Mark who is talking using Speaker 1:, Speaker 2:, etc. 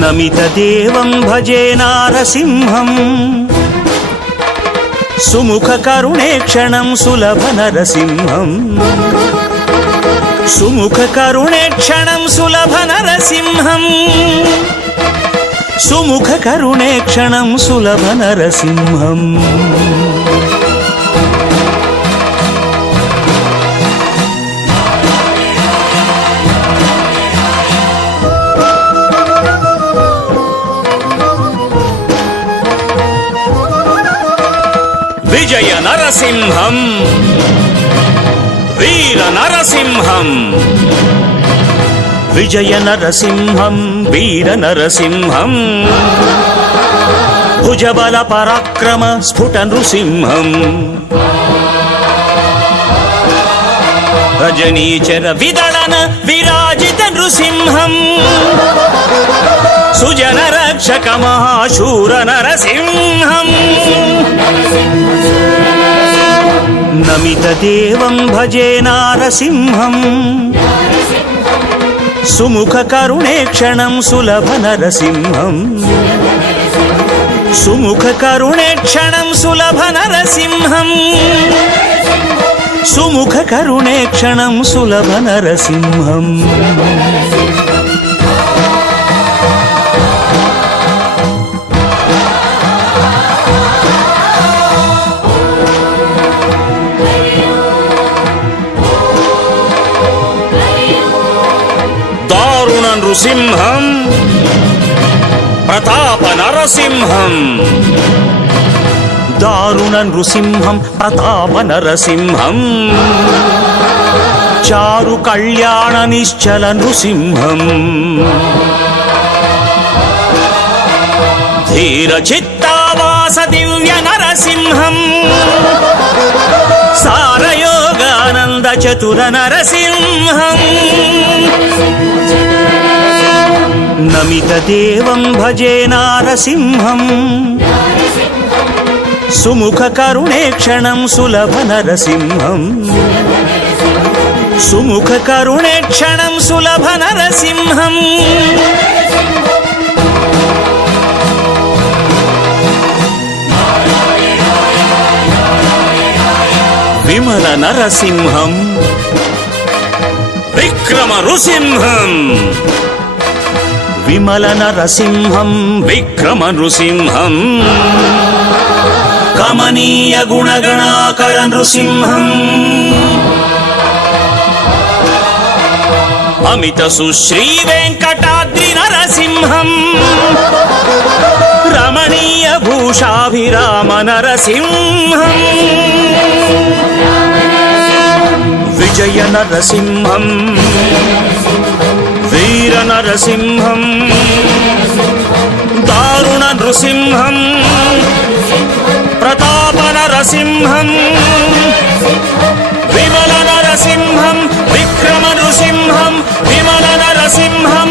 Speaker 1: నమితదేవం భజే నారసింహం. సుముఖ కరుణేక్షణం సులభ నరసింహం. సుముఖ కరుణేక్షణం సులభ నరసింహం. సుముఖ కరుణేక్షణం సులభ నరసింహం. విజయ నరసింహం. వీర నరసింహం. విజయ నరసింహం వీర నరసింహం. భుజబల పరాక్రమ స్ఫుట నృసింహం. రజనీచర విదళన విరాజిత నృసింహం. సుజన రక్షక మహాశూర నరసింహం. నమిత దేవం భజే నారసింహం. సుముఖ కరుణేక్షణం సులభ నరసింహం. సుముఖ కరుణేక్షణం సులభ నరసింహం. సుముఖ కరుణేక్షణం సులభ నరసింహం. నృసింహం ప్రతాప నరసింహం దారుణ నృసింహం ప్రతాప నరసింహం చారు కళ్యాణ నిశ్చల నృసింహం ధీర చిత్తావాస దివ్య నరసింహం సారయోగానంద చతుర నరసింహం నమిత దేవం భజే నారసింహం. సుముఖ కరుణేక్షణం సులభ నరసింహం. సుముఖ కరుణేక్షణం సులభ నరసింహం. విమల నరసింహం. విక్రమ రుసింహం విమల నరసింహం విక్రమ నృసింహం. కమనీయ గుణగణాకర నృసింహం. అమిత సుశ్రీ వెంకటాద్రి నరసింహం. రమణీయ భూషాభిరామ నరసింహం. విజయ నరసింహం. వీర నరసింహం దారుణ నృసింహం ప్రతాప నరసింహం విమల నరసింహం విక్రమ నృసింహం విమల నరసింహం